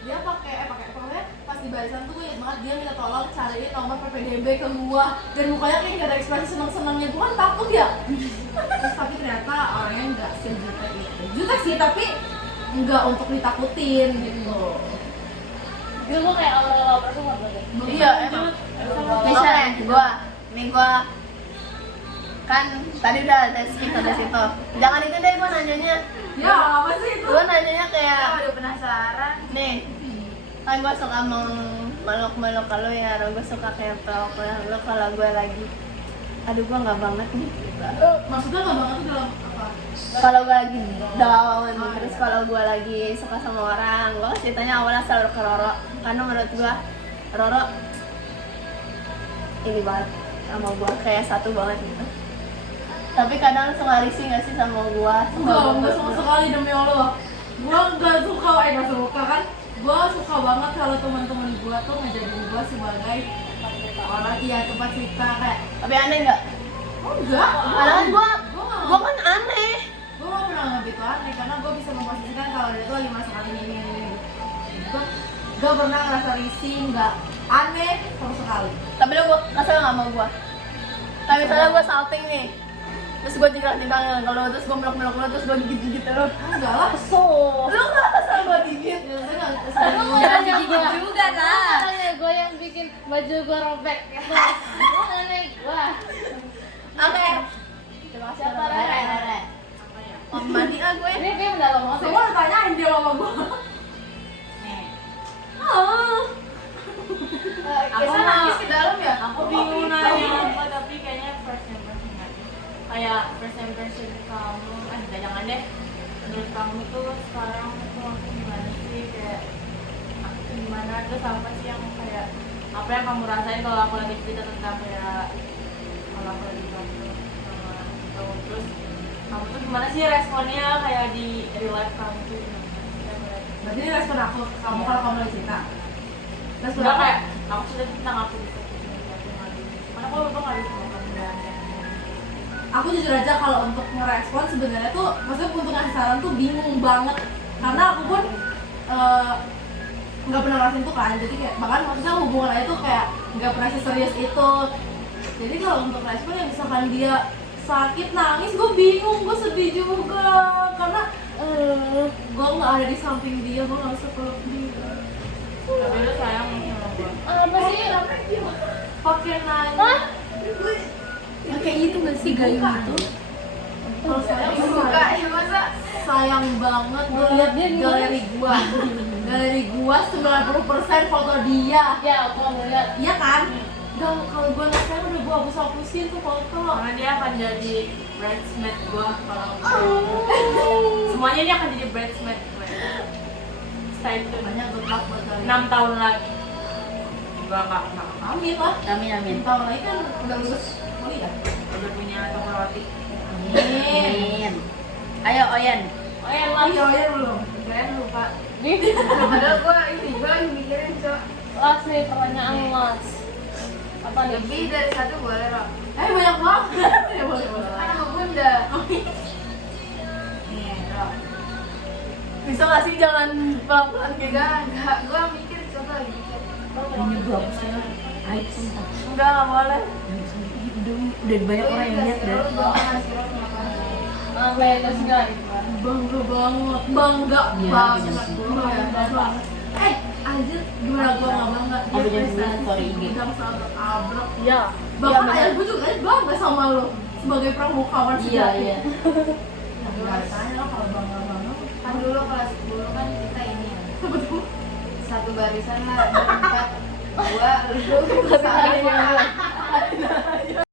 Dia pakai pokoknya pas di barisan tuh gue inget banget dia minta tolong cariin nomor PPDB ke gua dan mukanya kayak gak ada ekspresi seneng-senengnya. Gua kan takut ya. Terus tapi ternyata orangnya nggak sejutek itu. Jutek sih tapi nggak untuk ditakutin gitu. itu gua kayak awal pertemuan banget. Iya emang. Misalnya gua kan tadi udah ada situ. Jangan itu deh gua nanyanya. Ya apa sih itu? Gua nanyanya kayak udah penasaran. nih. Kan gua suka meluk kalau ya, gua suka kayak peluk lo kalau gua lagi aduh gua nggak banget nih. Maksudnya nggak banget tuh dalam apa? kalau gue lagi down, terus kalau gue lagi suka sama orang, gue ceritanya awalnya selalu ke Roro, karena menurut gue Roro ini banget sama gue, kayak satu banget gitu. Tapi kadang suka risih nggak sih sama gue? Enggak sama sekali demi Allah. Gue nggak suka kan? Gue suka banget kalau teman-teman gue tuh ngejadiin gue sebagai orang, iya tempat cerita kayak. Tapi aneh nggak? Oh enggak. Padahal gue kan aneh. Gue gak pernah nganggap itu aneh karena gue bisa memposisikan kalau dia tuh lagi merasakan ini. Gue gak pernah ngerasa risih, gak aneh sama sekali. Tapi lo kesel nggak sama gue? Kayak misalnya gue salting nih, terus gue jingkrak-jingkrak ke lo, terus gue meluk-meluk lo, terus gue gigit-gigit lo. Enggak lah. Lo nggak kesel gue gigit? Ya, saya nggak kesel. Jangan gigit juga lah. Makanya gue yang bikin baju gue robek. Lu aneh gue. Oke. Terima kasih Siapa, Rere. Rere? Om mandi ah gue. Ini dia mendalam banget. Semua ditanyain dia sama gue. Nih, Kita nangis ke dalam ya? aku bingung nanya apa, tapi kayaknya first impression aja. Kayak first impression kamu, jangan deh. Menurut kamu tuh sekarang tuh aku gimana sih, kayak aku tuh gimana, terus apa sih yang kayak apa yang kamu rasain kalau aku lagi cerita tentang kayak kalau aku lagi ngobrol sama kamu, terus kamu tuh gimana sih responnya kayak di real life kamu tuh gimana? Berarti ini respon aku ke kamu kalau kamu lagi cerita. Respon Enggak aku kayak aku sudah tentang aku bisa karena aku lupa kali sama kamu dan aku jujur aja kalau untuk ngerespon sebenarnya tuh maksudnya untuk ngasih saran tuh bingung banget karena aku pun nggak pernah ngerasain itu kan, jadi kayak bahkan maksudnya hubungan aja tuh kayak nggak pernah serius itu. Jadi kalau untuk respon yang misalkan dia sakit nangis, gue bingung, gue sedih juga karena gue nggak ada di samping dia, gue nggak bisa peluk dia. tapi lu sayang sama gue. Apa sih? Pakai nangis. Hah? Kayak gitu nggak sih gayung itu? Kalau sayang Suka ya masa? sayang banget gue lihat Dia gimana? galeri gua 90% foto dia. Ya, aku mau lihat. Iya kan? Dan kalau gue nggak sayang udah gue hapus-hapusin tuh foto. Karena dia akan jadi bridesmaid gue kalau semuanya dia akan jadi bridesmaid gue. Stay tune. Banyak good luck buat kalian. 6 tahun lagi. Enggak. Amin lah. Amin. Tahun lagi kan udah lulus kuliah. Udah punya toko roti. Amin. Ayo Oyen. Oh ya, Iya, iya belum. Kalian lupa. Nih, Padahal gue lagi mikirin cok. las nih pertanyaan las. Apa nih? Lebih dari satu boleh Rob. Banyak banget. Ya boleh. Kan sama bunda. Nih Rob. Bisa nggak sih jangan pelan-pelan kayak gitu? Enggak. Gue mikir coba lagi mikir. Ini gua hapusnya. Aib sumpah. Enggak boleh. Udah banyak orang yang lihat dan Oke, terus guys. Bangga banget. Bangga Iya, banget. bener. Bangga banget. Anjir, gimana gue gak bangga? Apa jangan bilang story IG? Udah abrak. Iya. Bahkan bener. ayah gue juga bangga sama lo sebagai pramukawan Iya. Biasanya kalau bangga-bangga Kan dulu kelas 10 kan kita ini ya. betul. Satu barisan lah berempat. Dua, lu, satu.